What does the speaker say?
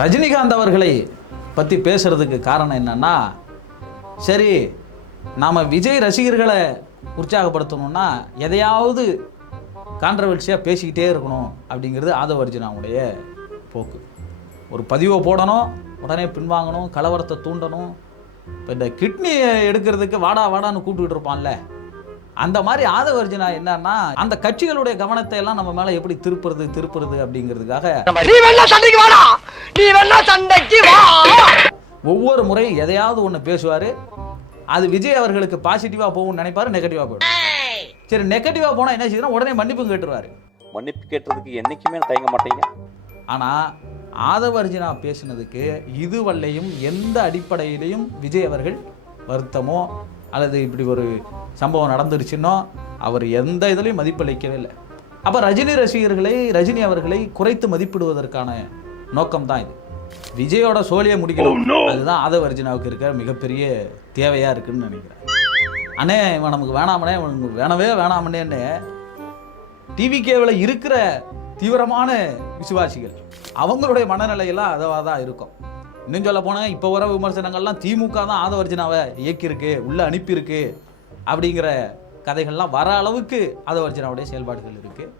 ரஜினிகாந்த் அவர்களை பற்றி பேசுகிறதுக்கு காரணம் என்னன்னா, சரி நாம் விஜய் ரசிகர்களை உற்சாகப்படுத்தணும்னா எதையாவது கான்ட்ரவர்சியாக பேசிக்கிட்டே இருக்கணும் அப்படிங்கிறது ஆதவ அர்ஜுனாவுடைய போக்கு. ஒரு பதிவை போடணும், உடனே பின்வாங்கணும், கலவரத்தை தூண்டணும். இப்போ இந்த கிட்னியை எடுக்கிறதுக்கு வாடா வாடான்னு கூப்பிட்டுக்கிட்டு இருப்பான்ல, அந்த மாதிரி ஆதவ அர்ஜுனா என்னன்னா, அந்த கட்சிகளுடைய கவனத்தை எல்லாம் நம்ம மேலே எப்படி திருப்புறது அப்படிங்கிறதுக்காக ஒவ்வொரு முறையும் எதையாவது ஒன்று பேசுவார். அது விஜய் அவர்களுக்கு பாசிட்டிவாக போகும்னு நினைப்பாரு, நெகட்டிவாக போயிடும். சரி, நெகட்டிவாக போனால் என்ன செய்யணும், உடனே மன்னிப்பு கேட்டுருவார். மன்னிப்பு கேட்டதுக்கு என்னைக்குமே தயங்க மாட்டீங்க. ஆனால் ஆதவ அர்ஜுனா பேசினதுக்கு இதுவரையும் எந்த அடிப்படையிலையும் விஜய் அவர்கள் வருத்தமோ அல்லது இப்படி ஒரு சம்பவம் நடந்துருச்சுன்னோ அவர் எந்த இதுலையும் மதிப்பளிக்கவே இல்லை. அப்போ ரஜினி அவர்களை குறைத்து மதிப்பிடுவதற்கான நோக்கம்தான் இது. விஜயோட சோழியை முடிக்கணும், அதுதான் ஆதவ அர்ஜுனாவுக்கு இருக்கிற மிகப்பெரிய தேவையாக இருக்குன்னு நினைக்கிறேன். அண்ணே இவன் நமக்கு வேணாமனே, இவனுக்கு வேணாமனேன்னு டிவிகேவில் இருக்கிற தீவிரமான விசுவாசிகள் அவங்களுடைய மனநிலையெல்லாம் அதுவாக தான் இருக்கும். இன்னும் சொல்ல போனால் இப்போ வர விமர்சனங்கள்லாம் திமுக தான் ஆதவ அர்ஜுனாவை இயக்கியிருக்கு, உள்ளே அனுப்பியிருக்கு அப்படிங்கிற கதைகள்லாம் வர அளவுக்கு ஆதவ அர்ஜுனாவுடைய செயல்பாடுகள் இருக்குது.